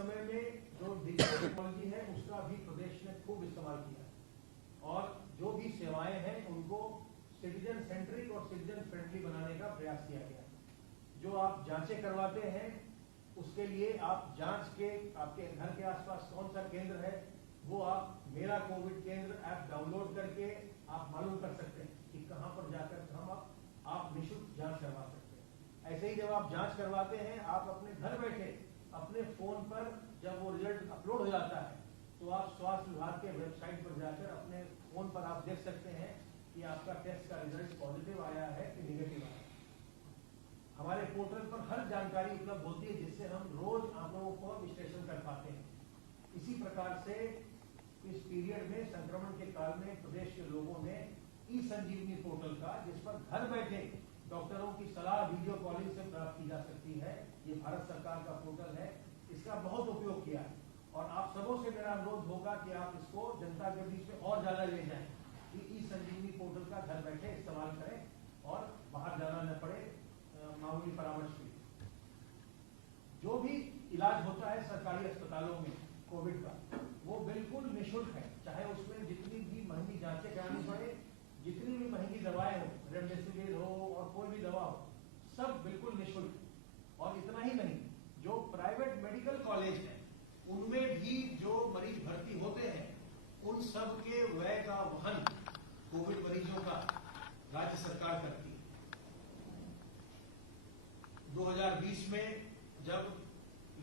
समय में जो डिजिटल टेक्नोलॉजी है उसका भी प्रदेश ने खूब इस्तेमाल किया और जो भी सेवाएं हैं उनको सिटीजन सेंट्रिक और सिटीजन फ्रेंडली बनाने का प्रयास किया गया। जो आप जांचें करवाते हैं उसके लिए आप जांच के आपके घर के आसपास कौन सा केंद्र है वो आप मेरा कोविड केंद्र ऐप डाउनलोड करके आप मालूम कर सकते हैं कि कहां पर जाकर हम आप निःशुल्क जांच करवा सकते हैं। ऐसे ही जब आप जांच करवाते हैं आप अपने घर बैठे अपने फोन पर जब वो रिजल्ट अपलोड हो जाता है तो आप स्वास्थ्य विभाग के वेबसाइट पर जाकर अपने फोन पर आप देख सकते हैं कि आपका टेस्ट का रिजल्ट पॉजिटिव आया है कि निगेटिव आया है। हमारे पोर्टल पर हर जानकारी उपलब्ध होती है जिससे हम रोज आप लोगों को विश्लेषण कर पाते हैं। इसी प्रकार से इस पीरियड में संक्रमण के काल में प्रदेश के लोगों ने ई संजीवनी पोर्टल का, जिस पर घर बैठे डॉक्टरों की सलाह वीडियो कॉलिंग से प्राप्त की जा सकती है, ये भारत सरकार का पोर्टल है, इसका बहुत उपयोग किया है। और आप सबों से मेरा अनुरोध होगा कि आप इसको जनता के बीच में और ज्यादा ले जाएं कि ई संजीवनी पोर्टल का घर बैठे इस्तेमाल करें और बाहर जाना न पड़े मामूली परामर्श के। जो भी इलाज होता है सरकारी अस्पतालों में कोविड का वो बिल्कुल निःशुल्क है, चाहे उसमें जितनी भी महंगी जांचें करानी पड़े, जितनी भी महंगी दवाएं हो, रेमडेसिविर हो और कोई भी दवा हो, सब बिल्कुल निःशुल्क। और इतना ही नहीं, जो प्राइवेट मेडिकल कॉलेज है उनमें भी जो मरीज भर्ती होते हैं उन सब के व्यय का वहन कोविड मरीजों का राज्य सरकार करती है। 2020 में जब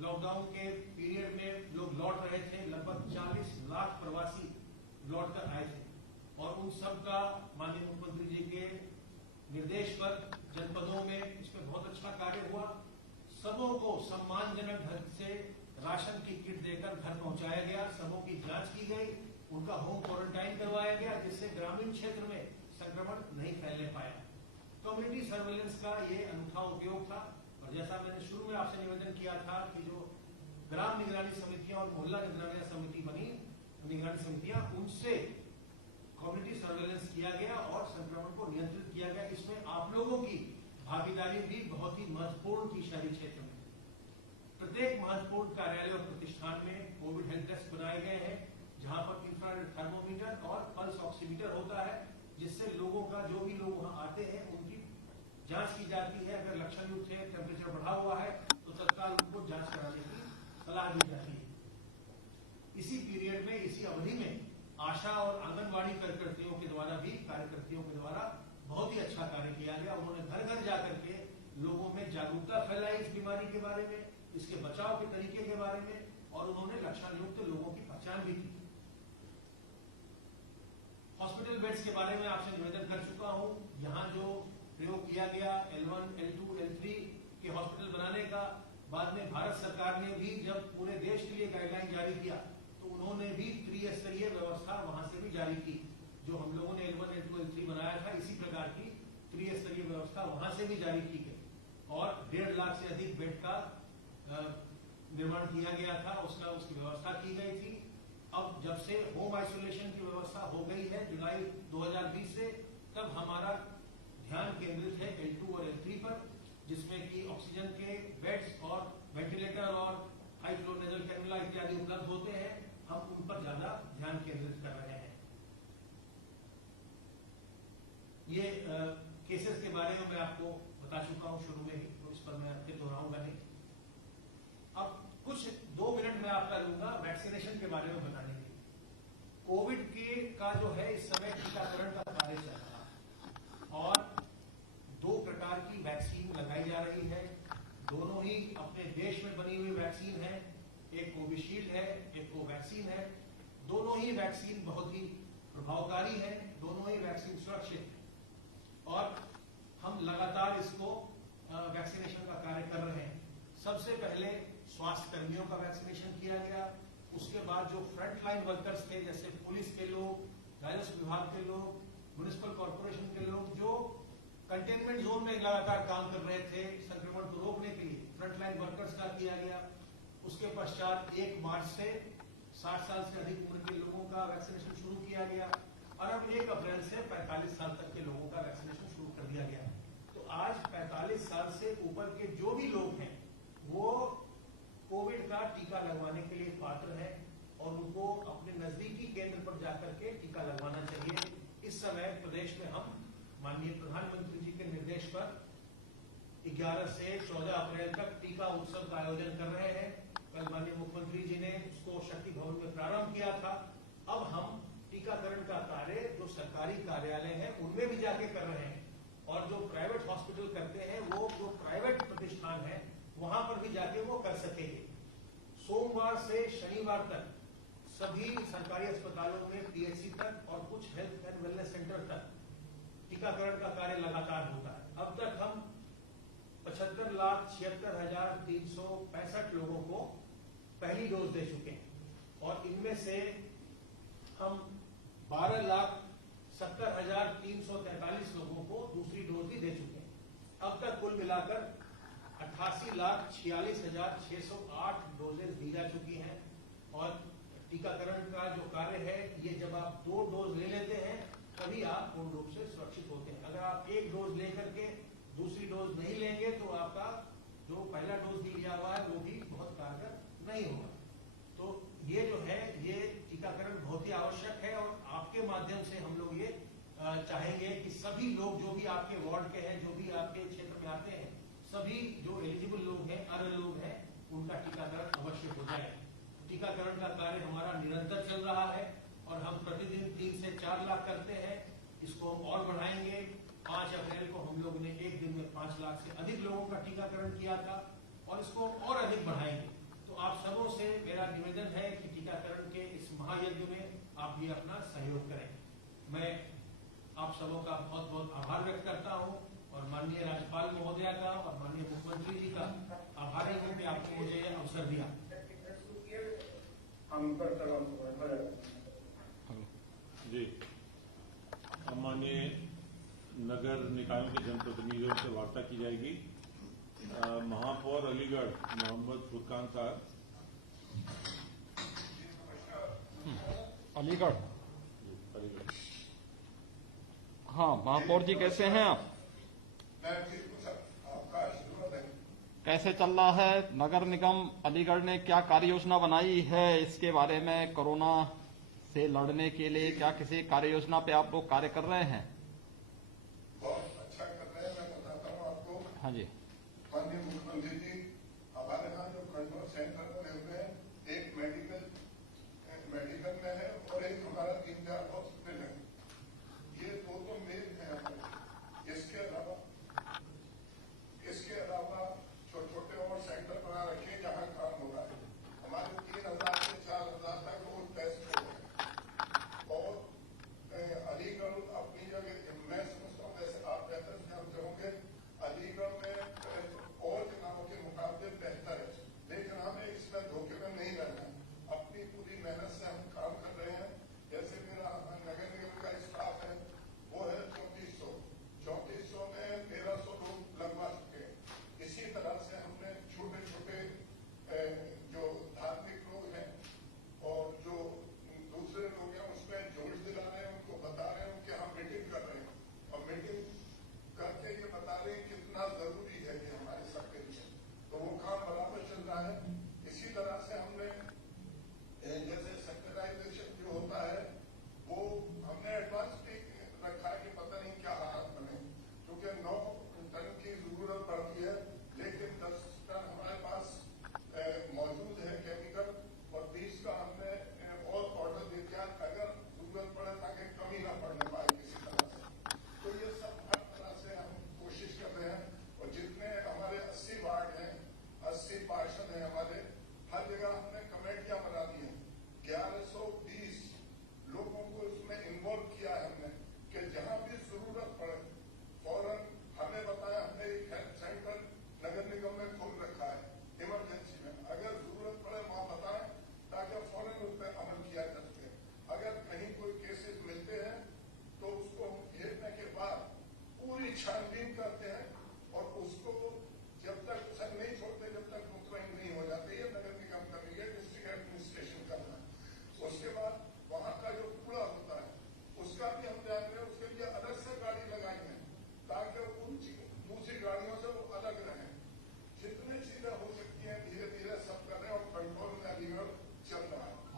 लॉकडाउन के पीरियड में लोग लौट रहे थे, लगभग 40 लाख प्रवासी लौट कर आए थे और उन सब का माननीय मुख्यमंत्री जी के निर्देश पर जनपदों में इसमें बहुत अच्छा कार्य हुआ। सबों को सम्मानजनक ढंग से राशन की किट देकर घर पहुंचाया गया, सबों की जांच की गई, उनका होम क्वारंटाइन करवाया गया, जिससे ग्रामीण क्षेत्र में संक्रमण नहीं फैलने पाया। कम्युनिटी सर्वेलेंस का ये अनूठा उपयोग था। और जैसा मैंने शुरू में आपसे निवेदन किया था कि जो ग्राम निगरानी समितियां और मोहल्ला निगरानी समिति बनी, निगरानी समितियां, उनसे कम्युनिटी सर्वेलेंस किया गया और संक्रमण को नियंत्रित किया गया। इसमें आप लोगों की भागीदारी भी बहुत ही महत्वपूर्ण थी। शहरी क्षेत्र में प्रत्येक महत्वपूर्ण कार्यालय और प्रतिष्ठान में कोविड हेल्प डेस्क बनाए गए हैं, जहां पर इंफ्रारेड थर्मोमीटर और पल्स ऑक्सीमीटर होता है, जिससे लोगों का, जो भी लोग वहां आते हैं उनकी जांच की जाती है। अगर लक्षण युक्त है, टेम्परेचर बढ़ा हुआ है तो तत्काल उनको जांच कराने की सलाह दी जाती है। इसी पीरियड में, इसी अवधि में आशा और आंगनबाड़ी कार्यकर्तियों के द्वारा भी, कार्यकर्तियों के द्वारा बहुत ही अच्छा कार्य किया गया। उन्होंने घर घर जाकर के लोगों में जागरूकता फैलाई इस बीमारी के बारे में, इसके बचाव के तरीके के बारे में, और उन्होंने लक्षण युक्त लोगों की पहचान भी की। हॉस्पिटल बेड्स के बारे में आपसे निवेदन कर चुका हूं। यहां जो प्रयोग किया गया L1, L2, L3 के हॉस्पिटल बनाने का, बाद में भारत सरकार ने भी जब पूरे देश के लिए गाइडलाइन जारी किया तो उन्होंने भी त्रिस्तरीय व्यवस्था वहां से भी जारी की। जो हम लोगों ने L1, L2, L3 बनाया था, इसी प्रकार की त्रिस्तरीय व्यवस्था वहां से भी जारी की गई और 1.5 लाख से अधिक बेड का निर्माण किया गया था, उसकी व्यवस्था की गई थी। अब जब से होम आइसोलेशन की व्यवस्था हो गई है जुलाई 2020 से, तब हमारा ध्यान केंद्रित है L2 और L3 पर, जिसमें कि ऑक्सीजन के बेड्स और वेंटिलेटर और हाई फ्लो नेजल कैनुला इत्यादि उपलब्ध होते हैं। हम उन पर ज्यादा ध्यान केंद्रित कर रहे हैं। ये केसेस के बारे में मैं आपको बता चुका हूं शुरू में ही, तो इस पर मैं फिर दोहराऊंगा नहीं। अब कुछ 2 मिनट में आपका लूंगा वैक्सीनेशन के बारे में बताने के लिए। कोविड के का जो है इस समय टीकाकरण का कार्य चल रहा है और 2 प्रकार की वैक्सीन लगाई जा रही है। दोनों ही अपने देश में बनी हुई वैक्सीन है, एक कोविशील्ड है, एक कोवैक्सीन है। दोनों ही वैक्सीन बहुत ही प्रभावकारी है, दोनों ही वैक्सीन सुरक्षित है और हम लगातार इसको वैक्सीनेशन का कार्य कर रहे हैं। सबसे पहले स्वास्थ्य कर्मियों का वैक्सीनेशन किया गया, उसके बाद जो फ्रंट लाइन वर्कर्स थे, जैसे पुलिस के लोग, राजस्व विभाग के लोग, म्युनिसिपल कॉर्पोरेशन के लोग, जो कंटेनमेंट जोन में लगातार काम कर रहे थे संक्रमण को रोकने के लिए, फ्रंट लाइन वर्कर्स का किया गया। उसके पश्चात 1 मार्च से 60 साल से अधिक उम्र के लोगों का वैक्सीनेशन शुरू किया गया और अब 1 अप्रैल से 45 साल तक के लोगों का वैक्सीनेशन शुरू कर दिया गया। तो आज 45 साल से ऊपर के जो भी लोग हैं वो कोविड का टीका लगवाने के लिए पात्र हैं और उनको अपने नजदीकी केंद्र पर जाकर के टीका लगवाना चाहिए। इस समय प्रदेश में हम माननीय प्रधानमंत्री जी के निर्देश पर 11 से 14 अप्रैल तक टीका उत्सव का आयोजन कर रहे हैं। कल माननीय मुख्यमंत्री जी ने उसको शक्ति भवन में प्रारंभ किया था। अब हम टीकाकरण का कार्य जो सरकारी कार्यालय है उनमें भी जाके कर रहे हैं और जो प्राइवेट हॉस्पिटल करते हैं वो जो प्राइवेट प्रतिष्ठान है वहां पर भी जाके वो कर सकेंगे। सोमवार से शनिवार तक सभी सरकारी अस्पतालों में पीएचसी तक और कुछ हेल्थ एंड वेलनेस सेंटर तक टीकाकरण का कार्य लगातार होता है। अब तक हम 75,76,365 लोगों को पहली डोज दे चुके हैं और इनमें से हम 12,70,343 लोगों को दूसरी डोज भी दे चुके हैं। अब तक कुल मिलाकर 88,46,608 डोजेज दी जा चुकी हैं और टीकाकरण का जो कार्य है ये जब आप 2 डोज ले लेते हैं तभी आप पूर्ण रूप से सुरक्षित होते हैं। अगर आप 1 डोज लेकर के दूसरी डोज नहीं लेंगे तो आपका जो पहला डोज दिया हुआ है वो भी बहुत कारगर नहीं होगा। तो ये जो है ये टीकाकरण बहुत ही आवश्यक है और आपके माध्यम से हम लोग ये चाहेंगे कि सभी लोग जो भी आपके वार्ड के हैं, जो भी आपके क्षेत्र में आते हैं, सभी जो एलिजिबल लोग हैं, अर्ह लोग हैं, उनका टीकाकरण अवश्य हो जाए। टीकाकरण का कार्य हमारा निरंतर चल रहा है और हम प्रतिदिन 3 से 4 लाख करते हैं। इसको हम और बढ़ाएंगे। 5 अप्रैल को हम लोगों ने एक दिन में 5 लाख से अधिक लोगों का टीकाकरण किया था और इसको और अधिक बढ़ाएंगे। तो आप सबों से मेरा निवेदन है कि टीकाकरण के इस महायज्ञ में आप भी अपना सहयोग करें। मैं आप सबों का बहुत बहुत आभार व्यक्त करता हूं और माननीय राज्यपाल महोदया का और माननीय मुख्यमंत्री जी का आभारी हूं कि आपने मुझे यह अवसर दिया। जी, माननीय नगर निकायों के जनप्रतिनिधियों से वार्ता की जाएगी। महापौर अलीगढ़ मोहम्मद फुरकान साहब। अलीगढ़। हाँ, महापौर जी कैसे हैं आप? कैसे चल रहा है नगर निगम अलीगढ़ ने क्या कार्य योजना बनाई है इसके बारे में? कोरोना से लड़ने के लिए क्या किसी कार्य योजना पे आप लोग कार्य कर रहे हैं? बहुत अच्छा कर रहे हैं। मैं बताता हूँ आपको। हाँ जी। माननीय मुख्यमंत्री जी हमारे यहाँ जो कंट्रोल सेंटर बने हुए हैं, एक मेडिकल में है और एक हमारा 3-4 हॉस्पिटल है। ये 2 मेन है हमारे। इसके अलावा छोटे और सेंटर बना रखे जहाँ काम हो रहा है। हमारे 3,000 से 4,000 तक वो टेस्ट हो रहे हैं और अलीगढ़ अपनी जगह मैं समझता हूँ, जैसे आप बेहतर जानते होंगे, अलीगढ़ में और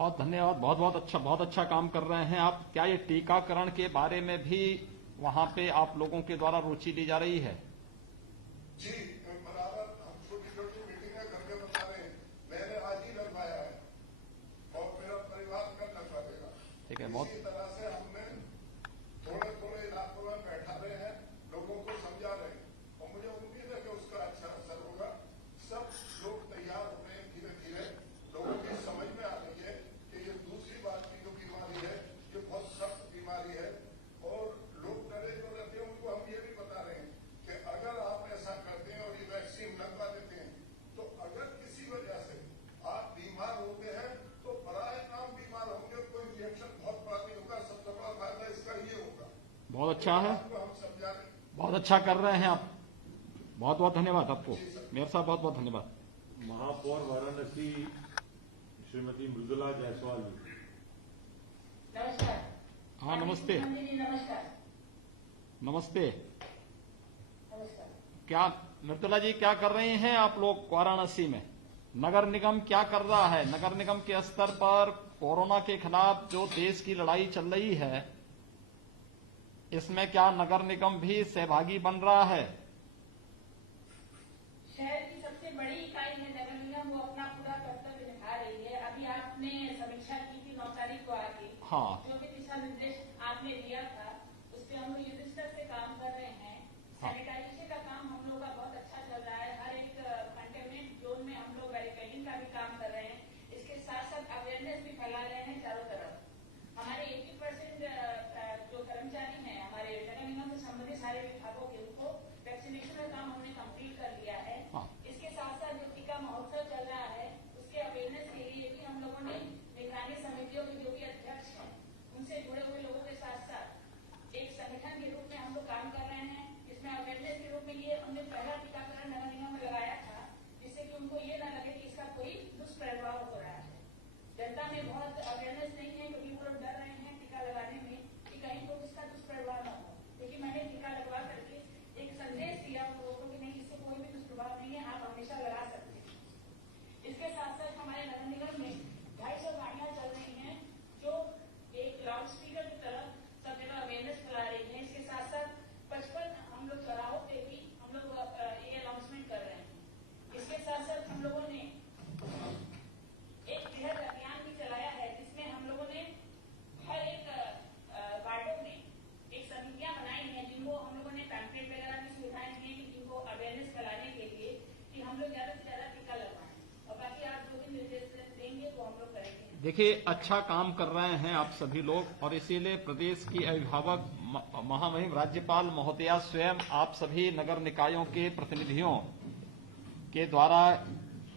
बहुत धन्यवाद। बहुत अच्छा काम कर रहे हैं आप। क्या ये टीकाकरण के बारे में भी वहां पे आप लोगों के द्वारा रुचि ली जा रही है? जी बराबर हम छोटी छोटी मीटिंगें करके बता रहे हैं। मैंने आज ही लगवाया है और मेरा परिवार कल लगवा देगा। ठीक है, इसी तरह से हमने थोड़े थोड़े इलाकों में बैठा रहे हैं, लोगों को समझा रहे हैं और मुझे उम्मीद है कि उसका अच्छा असर होगा। सब लोग तैयार हो रहे हैं, धीरे धीरे लोगों की समझ में आ रही है कि ये दूसरी बात की जो बीमारी है ये बहुत सख्त बीमारी है और लोग डरे जो रहते हैं उनको हम ये भी बता रहे हैं कि अगर आप ऐसा करते हैं और ये वैक्सीन लगवा देते हैं तो अगर किसी वजह से आप बीमार होते हैं तो बराए काम बीमार होंगे, कोई रिएक्शन बहुत बड़ा नहीं होगा। सबसे बड़ा फायदा इसका ये होगा। बहुत अच्छा है, आपको हम समझा रहे हैं। बहुत अच्छा कर रहे हैं आप। बहुत धन्यवाद आपको मेयर साहब, बहुत धन्यवाद। महापौर वाराणसी श्रीमती मृदुला जायसवाल जी। नमस्कार। हाँ नमस्ते। नमस्कार। नमस्ते। नमस्कार। क्या मृदुला जी क्या कर रही हैं आप लोग वाराणसी में? नगर निगम क्या कर रहा है? नगर निगम के स्तर पर कोरोना के खिलाफ जो देश की लड़ाई चल रही है, इसमें क्या नगर निगम भी सहभागी बन रहा है? शहर की सबसे बड़ी इकाई है नगर निगम, वो अपना पूरा कर्तव्य निभा रही है। अभी आपने समीक्षा की थी 9 तारीख को आके। हाँ। जो भी दिशा निर्देश आपने दिया था उस पर हम लोग युद्ध स्तर से काम कर रहे हैं। हाँ। सैनिटाइजेशन का काम हम लोग का बहुत अच्छा चल रहा है। हर एक कंटेनमेंट जोन में हम लोग बैरिकेडिंग का भी काम कर रहे हैं। इसके साथ साथ अवेयरनेस भी फैला रहे हैं चारों तरफ। हमारे 80% जो कर्मचारी हैं हमारे नगर निगम से संबंधित सारे विभागों के, उनको वैक्सीनेशन का काम हमने कंप्लीट कर लिया है। हाँ। इसके साथ साथ जो टीका महोत्सव चल रहा है उसके अवेयरनेस के लिए भी हम लोगों ने निगरानी समितियों के जो भी अध्यक्ष हैं उनसे जुड़े हुए लोगों के साथ साथ एक संगठन के रूप में हम लोग काम कर रहे हैं। इसमें अवेयरनेस के रूप में ये हमने पहला टीकाकरण नगर निगम में लगाया था, जिससे कि उनको ये न लगे कि इसका कोई दुष्प्रभाव हो रहा है। जनता में बहुत अवेयरनेस नहीं है क्योंकि वो लोग डर रहे हैं टीका लगाने में कि कहीं तो इसका दुष्प्रभाव न हो। लेकिन मैंने टीका लगवा करके एक संदेश दिया उन लोगों को कि नहीं, इससे कोई भी दुष्प्रभाव नहीं है, आप हमेशा लगा सकते हैं। इसके साथ साथ हमारे नगर निगम में 250 गाड़ियां चल रही हैं जो एक लाउड स्पीकर की तरह सब जगह अवेयरनेस फैला रही है। इसके साथ साथ 55 हम लोग चौराहों पे भी हम लोग ये अनाउंसमेंट कर रहे हैं। इसके साथ साथ हम लोगों ने एक बृहद अभियान भी चलाया है जिसमें हम लोगों ने हर एक वार्डों में एक समितियां बनाई हैं जिनको हम लोगों ने पैम्पलेट वगैरह की सुविधाएं दी कि जिनको अवेयरनेस फैलाने के लिए कि हम लोग ज्यादा से ज्यादा टीका लगवाएं। और बाकी आप जो भी निर्देश देंगे वो हम लोग करेंगे। देखिए, अच्छा काम कर रहे हैं आप सभी लोग और इसीलिए प्रदेश की अभिभावक महामहिम राज्यपाल महोदया स्वयं आप सभी नगर निकायों के प्रतिनिधियों के द्वारा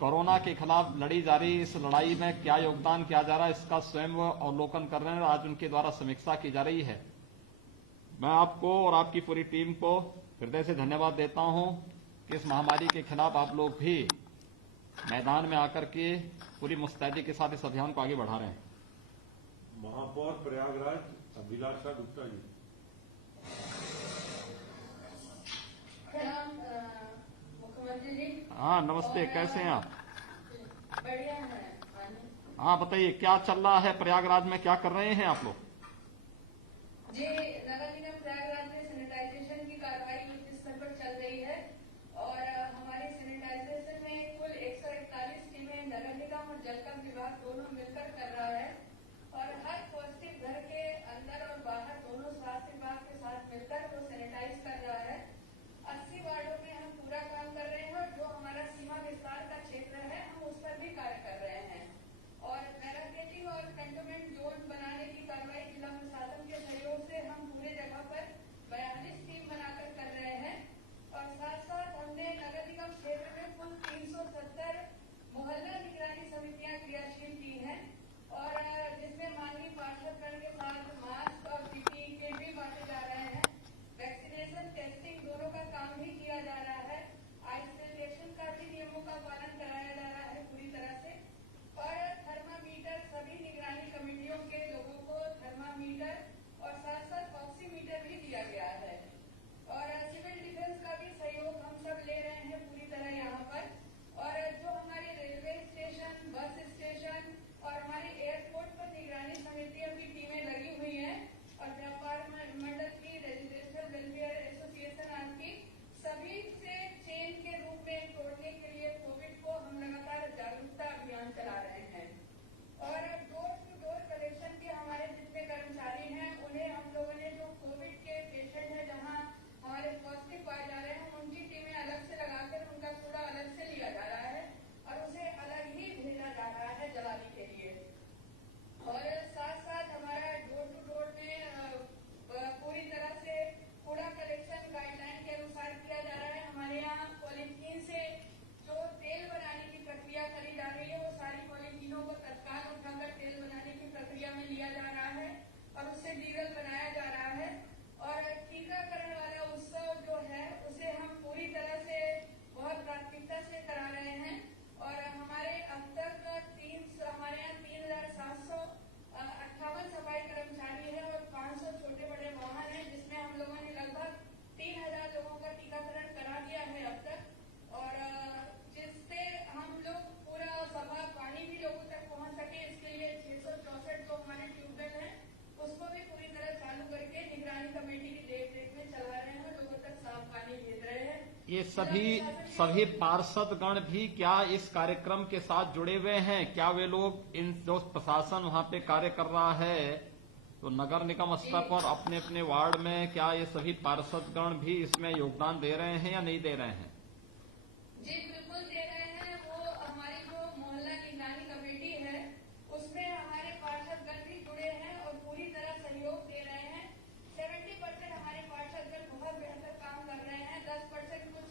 कोरोना के खिलाफ लड़ी जा रही इस लड़ाई में क्या योगदान किया जा रहा है इसका स्वयं वो अवलोकन कर रहे हैं। आज उनके द्वारा समीक्षा की जा रही है। मैं आपको और आपकी पूरी टीम को हृदय से धन्यवाद देता हूं कि इस महामारी के खिलाफ आप लोग भी मैदान में आकर के पूरी मुस्तैदी के साथ इस अभियान को आगे बढ़ा रहे हैं। महापौर प्रयागराज अभिलाषा गुप्ता जी। मुख्यमंत्री जी। हाँ नमस्ते, कैसे हैं आप? बढ़िया है। हाँ बताइए, क्या चल रहा है प्रयागराज में, क्या कर रहे हैं आप लोग? जी, नगर निगम प्रयागराज में सैनिटाइजेशन की कार्रवाई युद्ध स्तर पर चल रही है और हमारे सैनिटाइजेशन में कुल 141 टीमें नगर निगम और जलकम विभाग दोनों मिलकर कर रहा है और हर पॉजिटिव घर के अंदर और बाहर दोनों स्वास्थ्य विभाग के साथ मिलकर वो सैनिटाइज कर रहा है। 80 वार्डों में हम पूरा काम कर रहे हैं और जो हमारा सीमा विस्तार का क्षेत्र है हम उस पर भी कार्य कर रहे हैं और बैरिकेडिंग और कंटेनमेंट जोन बनाने की कार्रवाई जिला प्रशासन के सहयोग से हम पूरे जगह ये सभी पार्षदगण भी क्या इस कार्यक्रम के साथ जुड़े हुए हैं? क्या वे लोग इन जो प्रशासन वहां पे कार्य कर रहा है तो नगर निगम स्तर पर अपने अपने वार्ड में क्या ये सभी पार्षदगण भी इसमें योगदान दे रहे हैं या नहीं दे रहे हैं? जी बिल्कुल दे रहे हैं। वो हमारी जो मोहल्ला निगरानी कमेटी है उसमें हमारे पार्षदगण भी जुड़े हैं और पूरी तरह सहयोग दे रहे हैं। 70% हमारे पार्षदगण बहुत बेहतर काम कर रहे हैं। 10% कुछ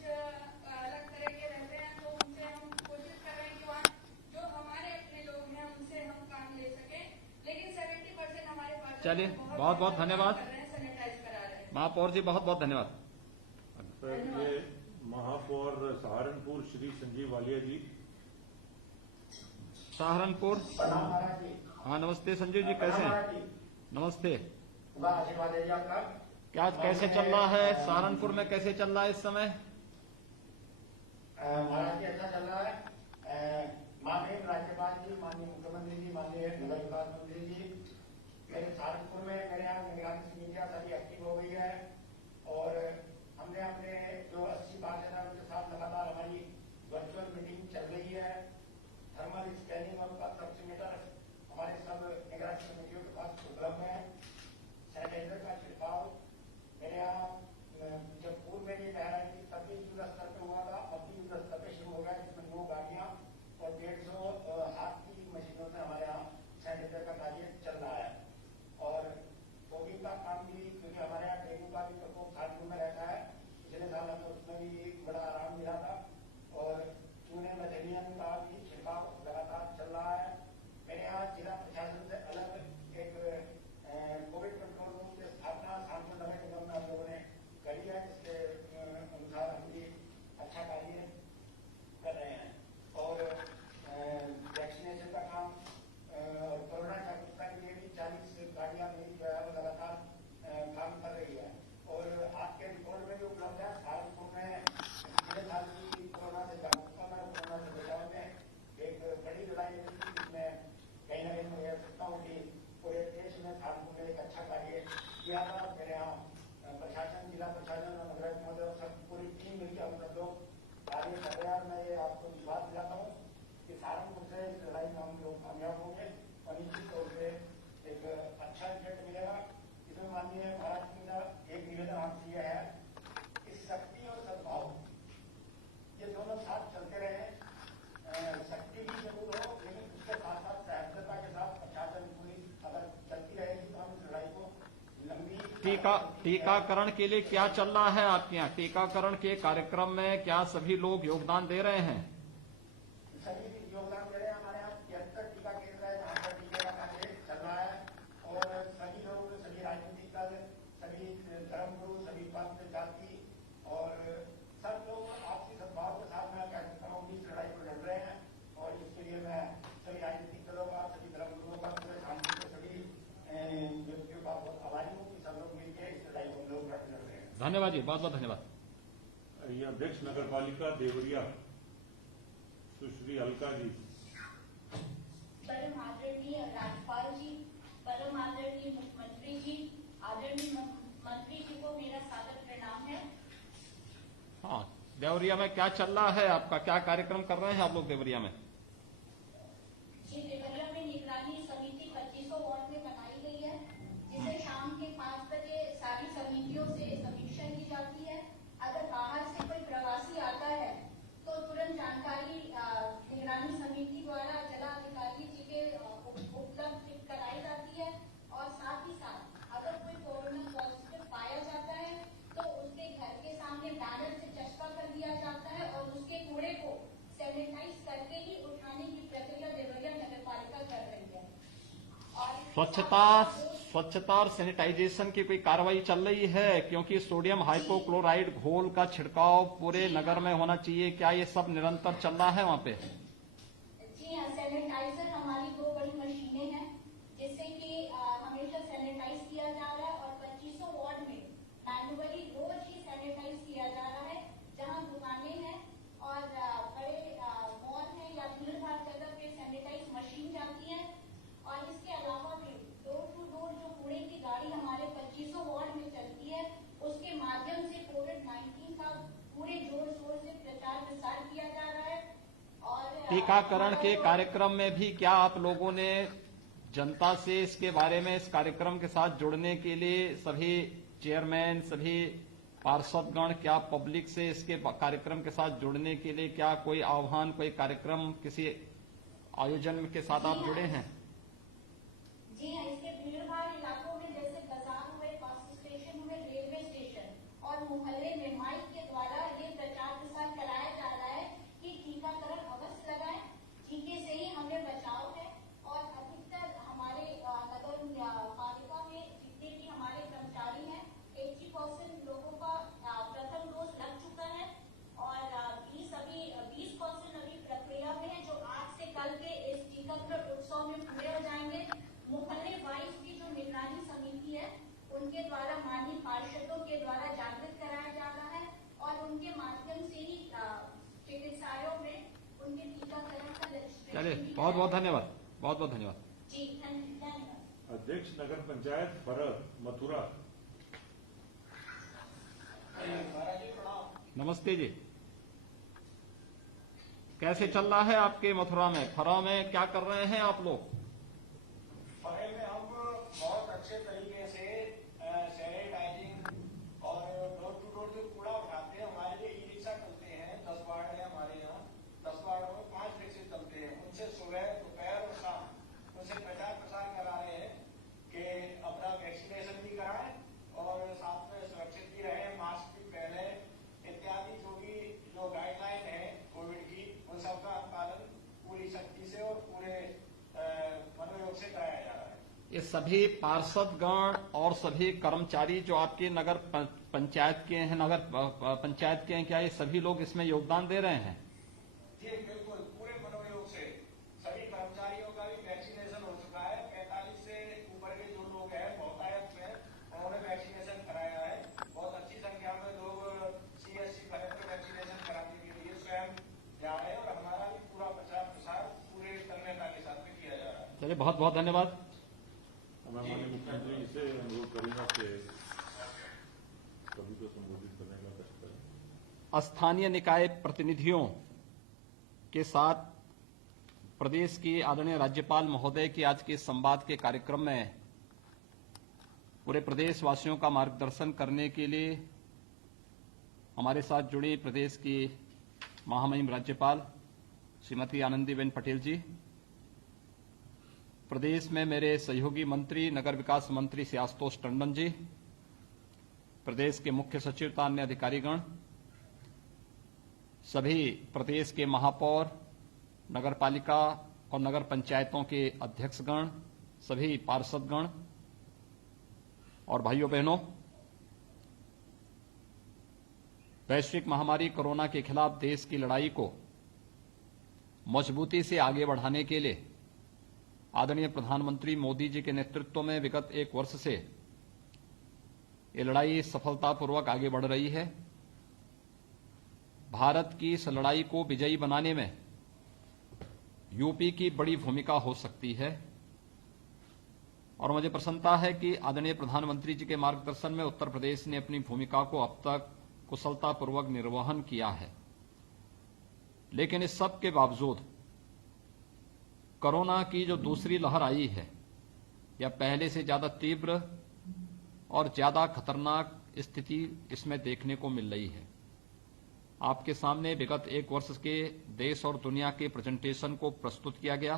अलग तरह के रहते हैं तो उनसे हम कोशिश कर रहे हैं कि वहाँ जो हमारे अपने लोग हैं उनसे हम काम ले सकें, लेकिन 70% हमारे पार्षद चलिए, बहुत बहुत धन्यवाद सैनिटाइज करा रहे हैं। महापौर जी, बहुत बहुत धन्यवाद। सर, ये महापौर सहारनपुर श्री संजीव वालिया जी। सहारनपुर। हाँ नमस्ते संजीव जी, कैसे हैं? नमस्ते। आशीर्वाद है जी आपका। क्या कैसे चल रहा है सहारनपुर में, कैसे चल रहा है इस समय? महाराज जी अच्छा चल रहा है। माननीय राज्यपाल जी, माननीय मुख्यमंत्री जी, माननीय नगर विकास मंत्री जी, मेरे सहारनपुर में मेरे यहाँ निगरानी समितियां सभी एक्टिव हो गई है और हमने अपने जो 80 पार्षदों के साथ लगातार हमारी वर्चुअल मीटिंग चल रही है। थर्मल स्कैनिंग और पल्स ऑक्सीमीटर हमारे सब निगरानी समितियों के पास उपलब्ध है। सैनिटाइजर का छिड़काव मेरे यहाँ जब पूर्व में ये कह रहा है कि तब युद्ध स्तर पर हुआ था, अब भी युद्ध स्तर पर शुरू हो गया, जिसमें 9 गाड़ियां और 150 हाथ की मशीनों से हमारे यहाँ सैनिटाइजर का कार्य चल रहा है। और कोविड का काम भी, क्योंकि हमारे यहाँ डेंगू का भी प्रकोप सहारनपुर में रहता है, पिछले साल हमें उसमें भी बड़ा आराम मिला था और चूने मलेरिया का भी छिड़काव लगातार चल रहा है। मेरे यहाँ जिला प्रशासन से अलग एक कोविड कंट्रोल रूम की स्थापना सहारनपुर नगर निगम में हम लोगों ने करी है, जिसके अनुसार हम भी अच्छा कार्य कर रहे हैं। और वैक्सीनेशन का काम और कोरोना जागरूकता के लिए भी 40 गाड़ियां मेरी जो है वो लगातार काम कर रही है। और आपके रिकॉर्ड में भी उपलब्ध है, सहारनपुर में पिछले साल की कोरोना से जागरूकता में, कोरोना से बचाव में एक बड़ी लड़ाई हुई थी, जिसमें कहीं ना कहीं मुझे यह सकता हूँ कि पूरे देश में सहारनपुर ने एक अच्छा कार्य किया था। मेरे यहाँ प्रशासन, जिला प्रशासन और नगर महोदय सब पूरी टीम मिलकर हम सब लोग कार्य कर रहे हैं। मैं ये आपको विश्वास दिलाता हूँ कि सहारनपुर से इस लड़ाई में हम लोग कामयाब होंगे और निश्चित तौर से एक अच्छा रिजल्ट मिलेगा। इसमें माननीय महाराज जी का एक निवेदन आपसे यह है कि शक्ति और सद्भाव ये दोनों साथ चलते रहे। शक्ति भी जरूर हो, लेकिन उसके साथ साथ सहजता के साथ प्रशासन, पुलिस अगर चलती रहेगी तो हम इस लड़ाई को लंबी टीकाकरण के लिए क्या चल रहा है आपके यहाँ? टीकाकरण के कार्यक्रम में क्या सभी लोग योगदान दे रहे हैं? सभी योगदान दे रहे हैं। हमारे यहाँ 73 टीका केंद्र है जहाँ पर टीके का कार्य चल रहा है और सभी लोग, सभी राजनीतिक दल, सभी धर्मगुरु, सभी पंथ जाति और सब लोग आपसी सद्भाव के साथ मैं कह सकता हूँ इस लड़ाई को लड़ रहे हैं। और इसके लिए मैं सभी राजनीतिक दलों का, सभी धर्मगुरुओं का, पूरे शांति के सभी व्यक्तियों का बहुत आभारी हूँ कि सब लोग मिलकर इस लड़ाई को हम लोग लड़ रहे हैं। धन्यवाद जी, बहुत बहुत धन्यवाद। ये अध्यक्ष नगर पालिका देवरिया सुश्री अलका जी। परम आदरणीय राज्यपाल जी, परम आदरणीय मुख्यमंत्री जी, आदरणीय मंत्री जी को मेरा सादर प्रणाम है। हाँ, देवरिया में क्या चल रहा है आपका, क्या कार्यक्रम कर रहे हैं आप लोग देवरिया में? जी, देवरिया में निगरानी समिति 2500 वार्ड में बनाई गई है, जिसे शाम के 5 बजे सारी समितियों से समीक्षा की जाती है। अगर बाहर से कोई प्रवासी आता है तो तुरंत जानकारी निगरानी समिति द्वारा जिलाधिकारी जी के उपलब्ध कराई जाती है। और साथ ही साथ अगर कोई कोरोना पॉजिटिव पाया जाता है तो उसके घर के सामने बैनर से चस्पा कर दिया जाता है और उसके कूड़े को सैनिटाइज करके ही उठाने की प्रक्रिया देवरिया नगर पालिका कर रही है। और स्वच्छता और सैनिटाइजेशन की कोई कार्रवाई चल रही है? क्योंकि सोडियम हाइपोक्लोराइड घोल का छिड़काव पूरे नगर में होना चाहिए, क्या ये सब निरंतर चल रहा है वहाँ पे? जी हाँ, सैनिटाइजर हमारी 2 बड़ी मशीनें हैं जिससे कि हमेशा सैनिटाइज किया जा रहा है और 2500 वार्ड में मैन्युअली रोज ही सैनिटाइज किया जा रहा है। जहाँ दुकानें हैं और बड़े मॉल हैं या भीड़ भाड़ जगह पे सैनिटाइज मशीन जाती है। और इसके अलावा भी डोर टू डोर जो कूड़े की गाड़ी हमारे 2500 वार्ड में चलती है, उसके माध्यम से कोविड-19 का पूरे जोर टीकाकरण के कार्यक्रम में भी क्या आप लोगों ने जनता से इसके बारे में, इस कार्यक्रम के साथ जुड़ने के लिए सभी चेयरमैन, सभी पार्षदगण, क्या पब्लिक से इसके कार्यक्रम के साथ जुड़ने के लिए क्या कोई आह्वान, कोई कार्यक्रम, किसी आयोजन के साथ आप जुड़े हैं? जी हाँ, इसके भीड़भाड़ इलाकों में जैसे बाजार हुए, बस स्टेशन हुए, रेलवे स्टेशन और मोहल्ले में माइक के द्वारा ये प्रचार प्रसार कराया जा रहा है कि टीकाकरण अवश्य लगाएं, टीके से ही हमें बचाव है। और अधिकतर हमारे नगर पालिका में जितने भी हमारे कर्मचारी हैं, 80% लोगों का प्रथम डोज लग चुका है और 20% अभी प्रक्रिया में है, जो आज से कल के इस टीकाकरण उत्सव में पूरे हो जाएंगे। मोहल्ले वाइज की जो निगरानी समिति है, उनके द्वारा माननीय पार्षदों के द्वारा जागृत कराया जा रहा है और उनके माध्यम से ही चिकित्सालयों में उनके टीकाकरण का रजिस्ट्रेशन। चलिए, बहुत बहुत धन्यवाद, बहुत बहुत धन्यवाद जी, धन्यवाद। अध्यक्ष नगर पंचायत भरत मथुरा। नमस्ते जी। कैसे चल रहा है आपके मथुरा में, फरा में क्या कर रहे हैं आप लोग? फरे में हम बहुत अच्छे तरीके से सैनिटाइजिंग और डोर टू डोर जो कूड़ा उठाते हैं, हमारे लिए ई रिक्शा चलते हैं। 10 वार्ड है हमारे यहाँ, 10 वार्डों में 5 रिक्शे चलते हैं। उनसे सुबह, दोपहर और शाम उनसे प्रचार प्रसार करा रहे हैं कि अपना वैक्सीनेशन भी कराएं और साथ में सुरक्षित भी रहें, मास्क भी पहने इत्यादि जो गाइडलाइन है कोविड की, उन सबका पालन पूरी शक्ति से और पूरे मनोयोग से कराया जा रहा है। ये सभी पार्षदगण और सभी कर्मचारी जो आपके नगर पंचायत के हैं, क्या ये सभी लोग इसमें योगदान दे रहे हैं? जी बिल्कुल, पूरे मनोयोग से सभी कर्मचारियों का भी वैक्सीनेशन हो चुका है। 45 से ऊपर के जो लोग हैं बहुतायत में, उन्होंने वैक्सीनेशन कराया है। बहुत अच्छी संख्या में लोग CSC भरत में वैक्सीनेशन कराने के लिए स्वयं जा रहे हैं और हमारा भी पूरा प्रचार प्रसार पूरे तन्मयता के साथ में किया जा रहा है। चलिए, बहुत बहुत धन्यवाद। मैं माननीय मुख्यमंत्री जी से अनुरोध करूंगा कि सभी को संबोधित करने का कष्ट करें। स्थानीय निकाय प्रतिनिधियों के साथ प्रदेश की आदरणीय राज्यपाल महोदय की आज के संवाद के कार्यक्रम में पूरे प्रदेशवासियों का मार्गदर्शन करने के लिए हमारे साथ जुड़ी प्रदेश की महामहिम राज्यपाल श्रीमती आनंदीबेन पटेल जी, प्रदेश में मेरे सहयोगी मंत्री नगर विकास मंत्री श्री आशुतोष टंडन जी, प्रदेश के मुख्य सचिव तथा अन्य अधिकारीगण, सभी प्रदेश के महापौर, नगर पालिका और नगर पंचायतों के अध्यक्षगण, सभी पार्षदगण और भाइयों बहनों, वैश्विक महामारी कोरोना के खिलाफ देश की लड़ाई को मजबूती से आगे बढ़ाने के लिए आदरणीय प्रधानमंत्री मोदी जी के नेतृत्व में विगत 1 वर्ष से ये लड़ाई सफलतापूर्वक आगे बढ़ रही है। भारत की इस लड़ाई को विजयी बनाने में यूपी की बड़ी भूमिका हो सकती है और मुझे प्रसन्नता है कि आदरणीय प्रधानमंत्री जी के मार्गदर्शन में उत्तर प्रदेश ने अपनी भूमिका को अब तक कुशलतापूर्वक निर्वहन किया है। लेकिन इस सब के बावजूद कोरोना की जो दूसरी लहर आई है, या पहले से ज्यादा तीव्र और ज्यादा खतरनाक स्थिति इसमें देखने को मिल रही है। आपके सामने विगत 1 वर्ष के देश और दुनिया के प्रेजेंटेशन को प्रस्तुत किया गया।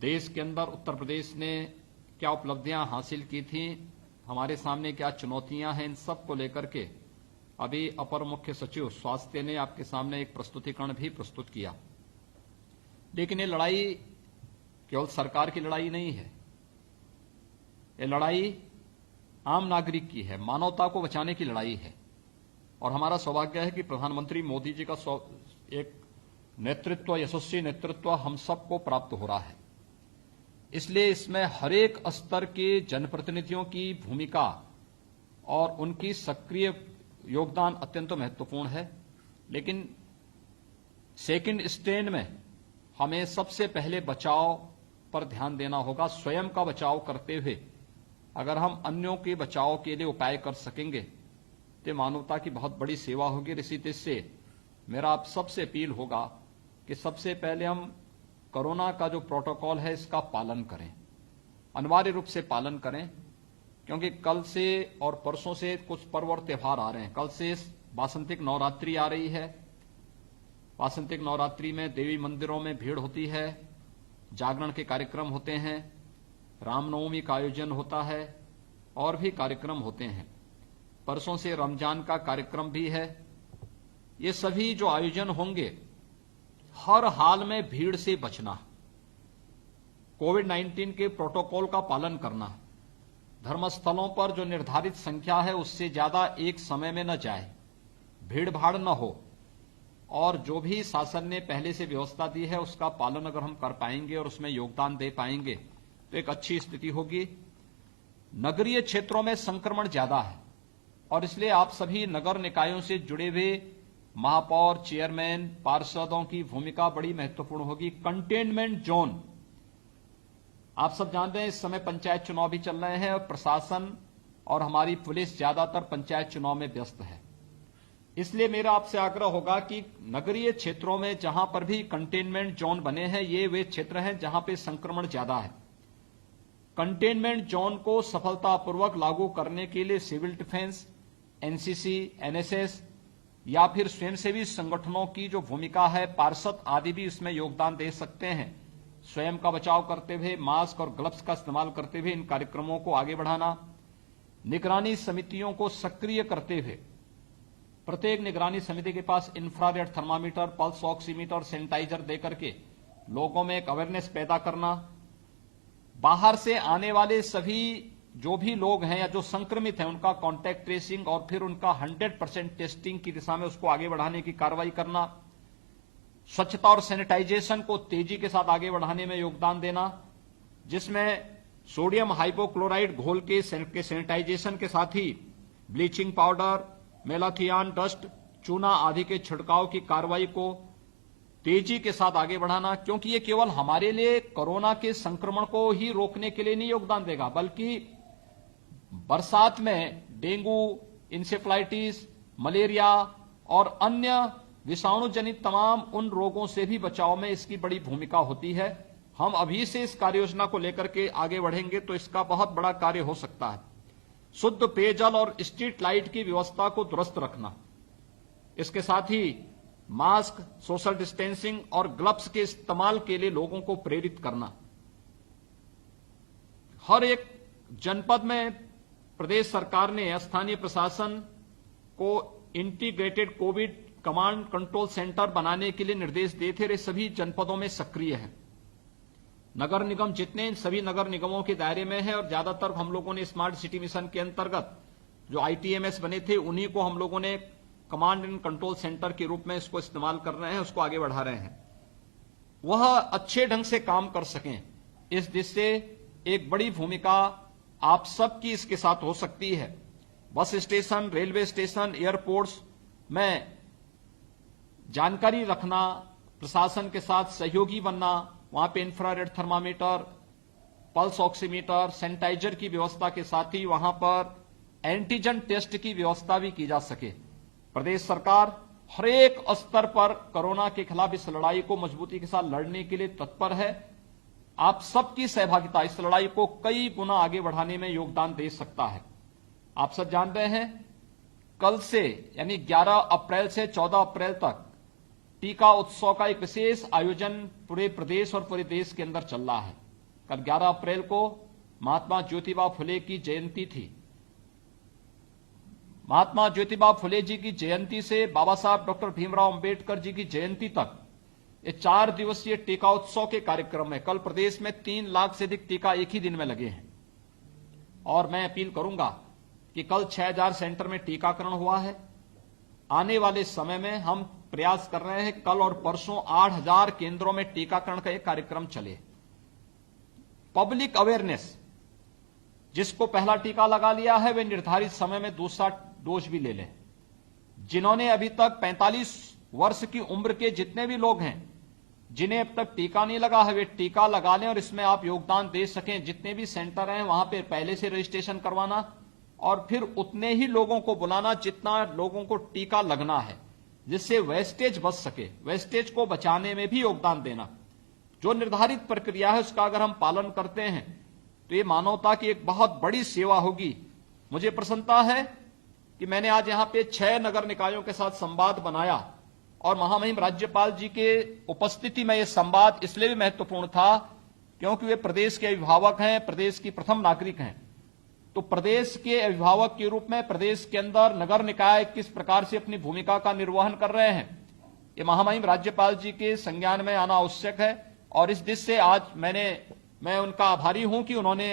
देश के अंदर उत्तर प्रदेश ने क्या उपलब्धियां हासिल की थी, हमारे सामने क्या चुनौतियां हैं, इन सब को लेकर के अभी अपर मुख्य सचिव स्वास्थ्य ने आपके सामने एक प्रस्तुतिकरण भी प्रस्तुत किया। लेकिन ये लड़ाई केवल सरकार की लड़ाई नहीं है, ये लड़ाई आम नागरिक की है, मानवता को बचाने की लड़ाई है। और हमारा सौभाग्य है कि प्रधानमंत्री मोदी जी का एक नेतृत्व, यशस्वी नेतृत्व हम सबको प्राप्त हो रहा है। इसलिए इसमें हर एक स्तर के जनप्रतिनिधियों की भूमिका और उनकी सक्रिय योगदान अत्यंत महत्वपूर्ण है। लेकिन सेकंड स्टैंड में हमें सबसे पहले बचाव पर ध्यान देना होगा। स्वयं का बचाव करते हुए अगर हम अन्यों के बचाव के लिए उपाय कर सकेंगे तो मानवता की बहुत बड़ी सेवा होगी। इसी देश से मेरा आप सबसे अपील होगा कि सबसे पहले हम कोरोना का जो प्रोटोकॉल है इसका पालन करें, अनिवार्य रूप से पालन करें, क्योंकि कल से और परसों से कुछ पर्व और त्योहार आ रहे हैं। कल से वासंतिक नवरात्रि आ रही है। वासंतिक नवरात्रि में देवी मंदिरों में भीड़ होती है, जागरण के कार्यक्रम होते हैं, रामनवमी का आयोजन होता है और भी कार्यक्रम होते हैं। परसों से रमजान का कार्यक्रम भी है। ये सभी जो आयोजन होंगे, हर हाल में भीड़ से बचना, कोविड-19 के प्रोटोकॉल का पालन करना, धर्मस्थलों पर जो निर्धारित संख्या है उससे ज्यादा एक समय में न जाए, भीड़ भाड़ न हो, और जो भी शासन ने पहले से व्यवस्था दी है उसका पालन अगर हम कर पाएंगे और उसमें योगदान दे पाएंगे तो एक अच्छी स्थिति होगी। नगरीय क्षेत्रों में संक्रमण ज्यादा है और इसलिए आप सभी नगर निकायों से जुड़े हुए महापौर, चेयरमैन, पार्षदों की भूमिका बड़ी महत्वपूर्ण होगी। कंटेनमेंट जोन, आप सब जानते हैं इस समय पंचायत चुनाव भी चल रहे हैं और प्रशासन और हमारी पुलिस ज्यादातर पंचायत चुनाव में व्यस्त है। इसलिए मेरा आपसे आग्रह होगा कि नगरीय क्षेत्रों में जहां पर भी कंटेनमेंट जोन बने हैं, ये वे क्षेत्र हैं जहां पे संक्रमण ज्यादा है। कंटेनमेंट जोन को सफलतापूर्वक लागू करने के लिए सिविल डिफेंस, एनसीसी, एनएसएस या फिर स्वयंसेवी संगठनों की जो भूमिका है, पार्षद आदि भी इसमें योगदान दे सकते हैं। स्वयं का बचाव करते हुए मास्क और ग्लव्स का इस्तेमाल करते हुए इन कार्यक्रमों को आगे बढ़ाना, निगरानी समितियों को सक्रिय करते हुए प्रत्येक निगरानी समिति के पास infrared thermometer, pulse oximeter, sanitiser देकर के लोगों में एक अवेयरनेस पैदा करना। बाहर से आने वाले सभी जो भी लोग हैं या जो संक्रमित हैं उनका कॉन्टैक्ट ट्रेसिंग और फिर उनका 100% टेस्टिंग की दिशा में उसको आगे बढ़ाने की कार्रवाई करना। स्वच्छता और सैनिटाइजेशन को तेजी के साथ आगे बढ़ाने में योगदान देना, जिसमें सोडियम हाइपोक्लोराइड घोल के सैनिटाइजेशन के साथ ही ब्लीचिंग पाउडर, मेलाथियान डस्ट, चूना आदि के छिड़काव की कार्रवाई को तेजी के साथ आगे बढ़ाना, क्योंकि ये केवल हमारे लिए कोरोना के संक्रमण को ही रोकने के लिए नहीं योगदान देगा, बल्कि बरसात में डेंगू, इंसेफ्लाइटिस, मलेरिया और अन्य विषाणु जनित तमाम उन रोगों से भी बचाव में इसकी बड़ी भूमिका होती है। हम अभी से इस कार्य योजना को लेकर के आगे बढ़ेंगे तो इसका बहुत बड़ा कार्य हो सकता है। शुद्ध पेयजल और स्ट्रीट लाइट की व्यवस्था को दुरुस्त रखना, इसके साथ ही मास्क, सोशल डिस्टेंसिंग और ग्लव्स के इस्तेमाल के लिए लोगों को प्रेरित करना। हर एक जनपद में प्रदेश सरकार ने स्थानीय प्रशासन को integrated Covid command control centre बनाने के लिए निर्देश दिए थे। ये सभी जनपदों में सक्रिय है। नगर निगम जितने सभी नगर निगमों के दायरे में है और ज्यादातर हम लोगों ने स्मार्ट सिटी मिशन के अंतर्गत जो आईटीएमएस बने थे उन्हीं को हम लोगों ने कमांड एंड कंट्रोल सेंटर के रूप में इसको इस्तेमाल कर रहे हैं, उसको आगे बढ़ा रहे हैं। वह अच्छे ढंग से काम कर सकें, इस दिशा से एक बड़ी भूमिका आप सबकी इसके साथ हो सकती है। Bus station, railway station, airports में जानकारी रखना, प्रशासन के साथ सहयोगी बनना, वहां पे infrared thermometer, pulse oximeter, sanitiser की व्यवस्था के साथ ही वहां पर एंटीजन टेस्ट की व्यवस्था भी की जा सके। प्रदेश सरकार हर एक स्तर पर कोरोना के खिलाफ इस लड़ाई को मजबूती के साथ लड़ने के लिए तत्पर है। आप सबकी सहभागिता इस लड़ाई को कई गुना आगे बढ़ाने में योगदान दे सकता है। आप सब जानते हैं कल से यानी 11 अप्रैल से 14 अप्रैल तक टीका उत्सव का एक विशेष आयोजन पूरे प्रदेश और पूरे देश के अंदर चल रहा है। कल 11 अप्रैल को महात्मा ज्योतिबा फुले की जयंती थी। महात्मा ज्योतिबा फुले जी की जयंती से बाबा साहब डॉक्टर भीमराव अंबेडकर जी की जयंती तक ये 4 दिवसीय टीका उत्सव के कार्यक्रम में कल प्रदेश में 3 लाख से अधिक टीका एक ही दिन में लगे हैं। और मैं अपील करूंगा कि कल 6000 सेंटर में टीकाकरण हुआ है। आने वाले समय में हम प्रयास कर रहे हैं कल और परसों 8000 केंद्रों में टीकाकरण का एक कार्यक्रम चले। पब्लिक अवेयरनेस, जिसको पहला टीका लगा लिया है वे निर्धारित समय में दूसरा डोज भी ले लें। जिन्होंने अभी तक 45 वर्ष की उम्र के जितने भी लोग हैं जिन्हें अब तक टीका नहीं लगा है वे टीका लगा लें और इसमें आप योगदान दे सकें। जितने भी सेंटर हैं वहां पे पहले से रजिस्ट्रेशन करवाना और फिर उतने ही लोगों को बुलाना जितना लोगों को टीका लगना है। जिससे वेस्टेज बच सके, वेस्टेज को बचाने में भी योगदान देना। जो निर्धारित प्रक्रिया है उसका अगर हम पालन करते हैं तो ये मानवता की एक बहुत बड़ी सेवा होगी। मुझे प्रसन्नता है कि मैंने आज यहां पे 6 नगर निकायों के साथ संवाद बनाया और महामहिम राज्यपाल जी के उपस्थिति में यह संवाद इसलिए भी महत्वपूर्ण था क्योंकि वे प्रदेश के अभिभावक हैं, प्रदेश की प्रथम नागरिक हैं। तो प्रदेश के अभिभावक के रूप में प्रदेश के अंदर नगर निकाय किस प्रकार से अपनी भूमिका का निर्वहन कर रहे हैं, ये महामहिम राज्यपाल जी के संज्ञान में आना आवश्यक है। और इस दृष्टि से आज मैं उनका आभारी हूं कि उन्होंने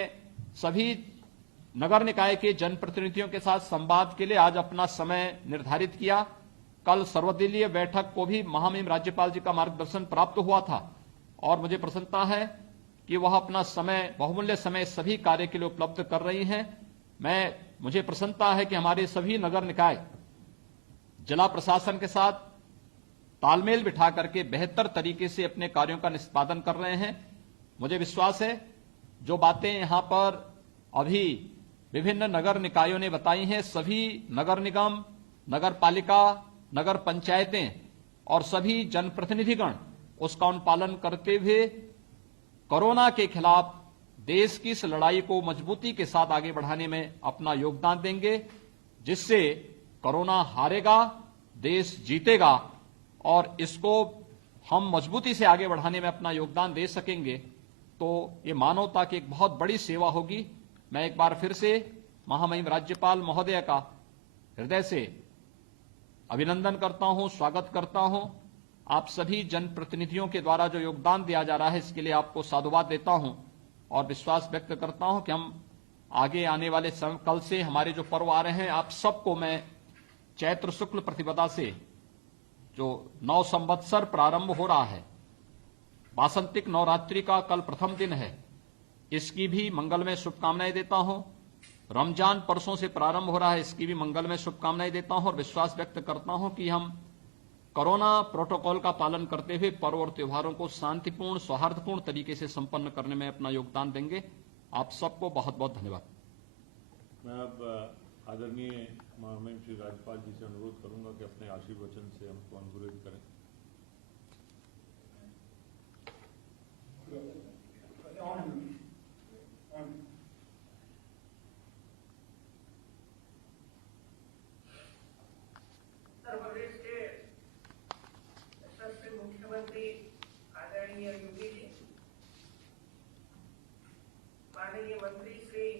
सभी नगर निकाय के जनप्रतिनिधियों के साथ संवाद के लिए आज अपना समय निर्धारित किया। कल सर्वदलीय बैठक को भी महामहिम राज्यपाल जी का मार्गदर्शन प्राप्त हुआ था और मुझे प्रसन्नता है कि वह अपना समय, बहुमूल्य समय सभी कार्य के लिए उपलब्ध कर रही हैं। मुझे प्रसन्नता है कि हमारे सभी नगर निकाय जिला प्रशासन के साथ तालमेल बिठा करके बेहतर तरीके से अपने कार्यों का निष्पादन कर रहे हैं। मुझे विश्वास है जो बातें यहां पर अभी विभिन्न नगर निकायों ने बताई हैं, सभी नगर निगम, नगर पालिका, नगर पंचायतें और सभी जनप्रतिनिधिगण उसका अनुपालन करते हुए कोरोना के खिलाफ देश की इस लड़ाई को मजबूती के साथ आगे बढ़ाने में अपना योगदान देंगे, जिससे कोरोना हारेगा, देश जीतेगा और इसको हम मजबूती से आगे बढ़ाने में अपना योगदान दे सकेंगे तो ये मानवता की एक बहुत बड़ी सेवा होगी। मैं एक बार फिर से महामहिम राज्यपाल महोदय का हृदय से अभिनंदन करता हूं, स्वागत करता हूं। आप सभी जनप्रतिनिधियों के द्वारा जो योगदान दिया जा रहा है इसके लिए आपको साधुवाद देता हूं और विश्वास व्यक्त करता हूं कि हम आगे आने वाले कल से हमारे जो पर्व आ रहे हैं, आप सबको मैं चैत्र शुक्ल प्रतिपदा से जो 9 संवत्सर प्रारंभ हो रहा है, वासंतिक नवरात्रि का कल प्रथम दिन है, इसकी भी मंगलमय शुभकामनाएं देता हूं। रमजान परसों से प्रारंभ हो रहा है, इसकी भी मंगलमय शुभकामनाएं देता हूं और विश्वास व्यक्त करता हूं कि हम कोरोना प्रोटोकॉल का पालन करते हुए पर्व और त्योहारों को शांतिपूर्ण, सौहार्दपूर्ण तरीके से संपन्न करने में अपना योगदान देंगे। आप सबको बहुत बहुत धन्यवाद। मैं अब आदरणीय महामहिम श्री राज्यपाल जी से अनुरोध करूंगा कि अपने आशीर्वचन से हमको अनुग्रहित करें। उत्तर प्रदेश के यशस्वी मुख्यमंत्री आदरणीय योगी जी, माननीय मंत्री श्री